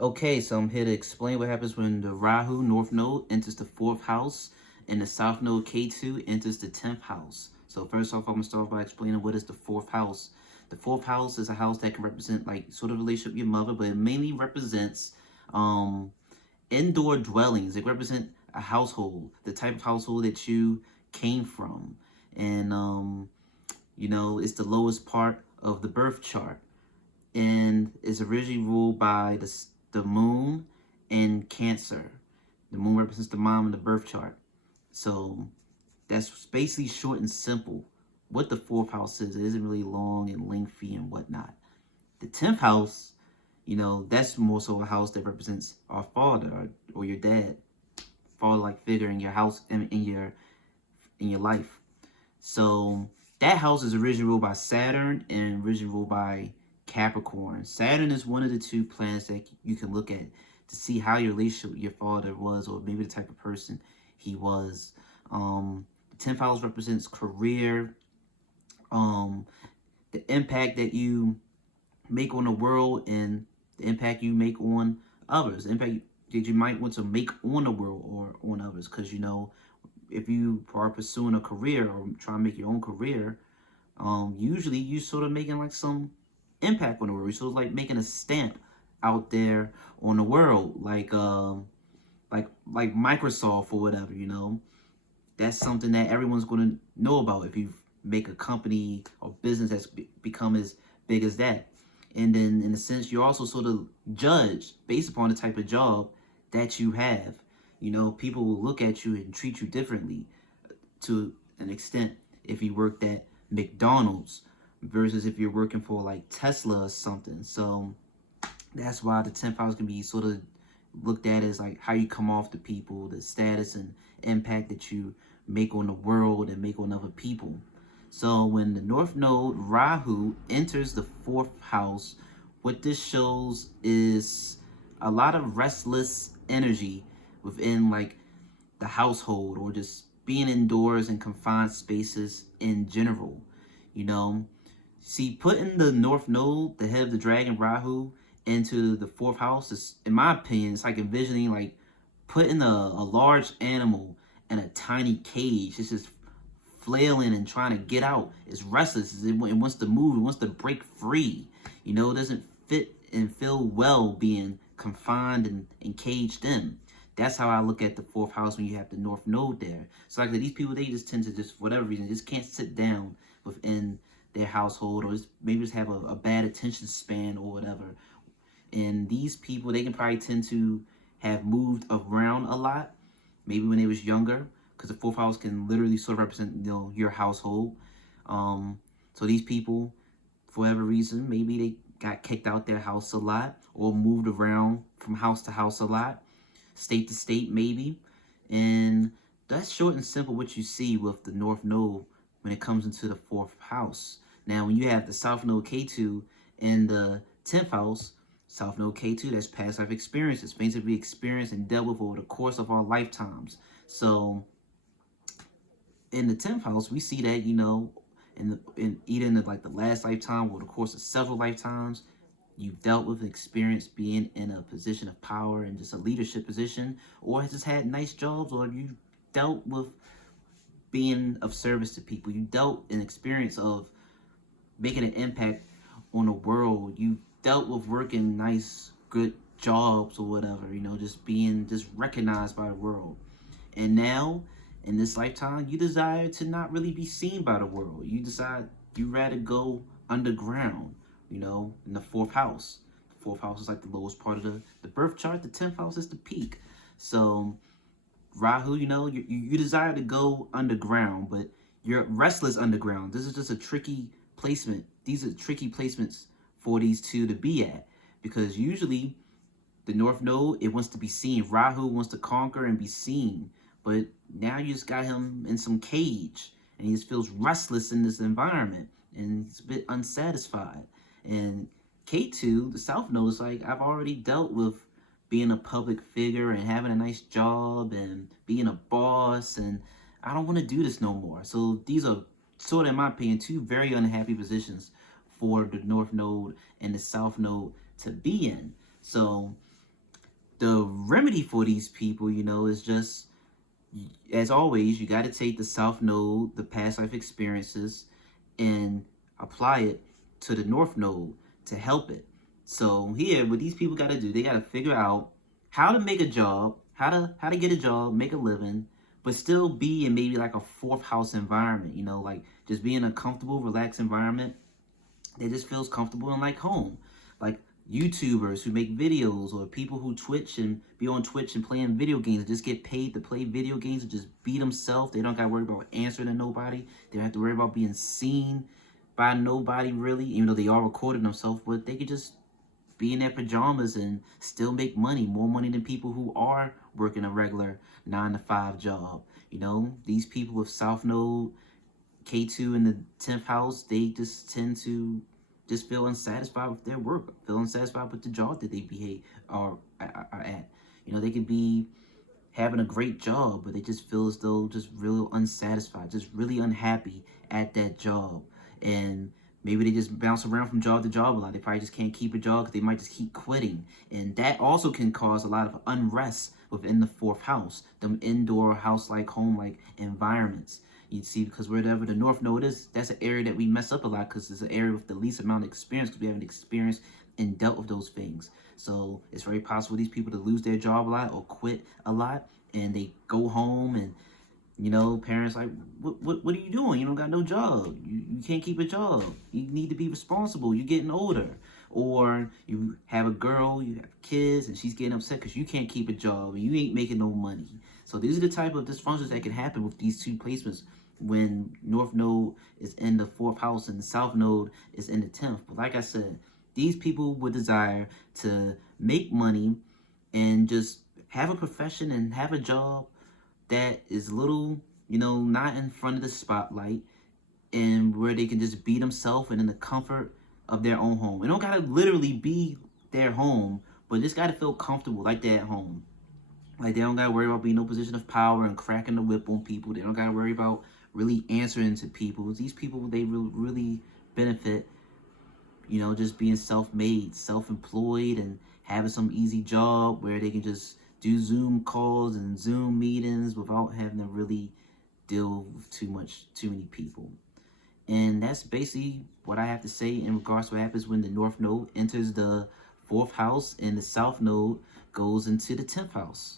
Okay, so I'm here to explain what happens when the Rahu North Node enters the 4th house and the South Node Ketu enters the 10th house. So first off, I'm going to start by explaining what is the 4th house. The 4th house is a house that can represent like sort of relationship with your mother, but it mainly represents um indoor dwellings. It represents a household, the type of household that you came from. And it's the lowest part of the birth chart and is originally ruled by the moon and Cancer. The moon represents the mom in the birth chart. So that's basically short and simple. What the 4th house is, it isn't really long and lengthy and whatnot. The 10th house, that's more so a house that represents our father or your dad, father-like figure in your house in your life. So that house is originally ruled by Saturn and originally ruled by Capricorn. Saturn is one of the two planets that you can look at to see how your relationship with your father was, or maybe the type of person he was. The 10th house represents career, the impact that you make on the world, and the impact you make on others. The impact that you might want to make on the world or on others, because if you are pursuing a career or trying to make your own career, usually you sort of making like some impact on the world. You're sort of like making a stamp out there on the world, like Microsoft or whatever. That's something that everyone's going to know about if you make a company or business that's become as big as that. And then, in a sense, you're also sort of judged based upon the type of job that you have. People will look at you and treat you differently to an extent if you worked at McDonald's versus if you're working for like Tesla or something. So that's why the 10th house can be sort of looked at as like how you come off to people, the status and impact that you make on the world and make on other people. So when the North Node Rahu enters the 4th house, what this shows is a lot of restless energy within like the household, or just being indoors in confined spaces in general. You know, see, putting the North Node, the head of the dragon Rahu, into the 4th house is, in my opinion, it's like envisioning like putting a large animal in a tiny cage. It's just flailing and trying to get out. It's restless. It wants to move. It wants to break free. It doesn't fit and feel well being confined and caged in. That's how I look at the 4th house when you have the North Node there. So like these people, they just tend to just, for whatever reason, just can't sit down within their household, or maybe just have a bad attention span or whatever. And these people, they can probably tend to have moved around a lot, maybe when they was younger, because the 4th house can literally sort of represent, your household. So these people, for whatever reason, maybe they got kicked out their house a lot, or moved around from house to house a lot, state to state maybe. And that's short and simple what you see with the North Node when it comes into the 4th house. Now, when you have the South Node K2 in the 10th house, South Node K2, that's past life experiences, things that we experienced and dealt with over the course of our lifetimes. So in the 10th house, we see that, in either in the last lifetime or the course of several lifetimes, you've dealt with and experienced being in a position of power and just a leadership position, or has just had nice jobs, or you dealt with being of service to people. You dealt an experience of making an impact on the world. You dealt with working nice, good jobs or whatever, just being just recognized by the world. And now, in this lifetime, you desire to not really be seen by the world. You decide you rather go underground, in the 4th house. The 4th house is like the lowest part of the birth chart. The 10th house is the peak. So Rahu, you desire to go underground, but you're restless underground. This is just a tricky placement. These are tricky placements for these two to be at, because usually the North Node, it wants to be seen. Rahu wants to conquer and be seen, but now you just got him in some cage, and he just feels restless in this environment, and he's a bit unsatisfied. And K2, the South Node, is like, I've already dealt with being a public figure and having a nice job and being a boss, and I don't want to do this no more. So these are sort of, in my opinion, two very unhappy positions for the North Node and the South Node to be in. So the remedy for these people, you know, is just, as always, you got to take the South Node, the past life experiences, and apply it to the North Node to help it. So here, what these people got to do, they got to figure out how to make a job, how to get a job, make a living, but still be in maybe like a fourth house environment. You know, like just be in a comfortable, relaxed environment that just feels comfortable and like home. Like YouTubers who make videos, or people who Twitch and be on Twitch and playing video games and just get paid to play video games and just be themselves. They don't got to worry about answering to nobody. They don't have to worry about being seen by nobody really, even though they are recording themselves, but they could just be in their pajamas and still make money, more money than people who are working a regular 9 to 5 job. You know, these people with South Node, Ketu in the 10th house, they just tend to just feel unsatisfied with their work, feel unsatisfied with the job that they behave are at. You know, they could be having a great job, but they just feel as though just real unsatisfied, just really unhappy at that job. And maybe they just bounce around from job to job a lot. They probably just can't keep a job because they might just keep quitting. And that also can cause a lot of unrest within the fourth house, them indoor house-like, home-like environments. You see, because wherever the North Node is, that's an area that we mess up a lot because it's an area with the least amount of experience because we haven't experienced and dealt with those things. So it's very possible these people to lose their job a lot or quit a lot, and they go home and, you know, parents like, what are you doing? You don't got no job. You can't keep a job. You need to be responsible. You're getting older. Or you have a girl, you have kids, and she's getting upset because you can't keep a job and you ain't making no money. So these are the type of dysfunctions that can happen with these two placements when North Node is in the fourth house and the South Node is in the 10th. But like I said, these people would desire to make money and just have a profession and have a job that is little, you know, not in front of the spotlight, and where they can just be themselves and in the comfort of their own home. It don't gotta literally be their home, but just gotta feel comfortable like they're at home. Like they don't gotta worry about being in no position of power and cracking the whip on people. They don't gotta worry about really answering to people. These people, they really benefit, you know, just being self-made, self-employed, and having some easy job where they can just do Zoom calls and Zoom meetings without having to really deal with too many people. And that's basically what I have to say in regards to what happens when the North Node enters the fourth house and the South Node goes into the 10th house.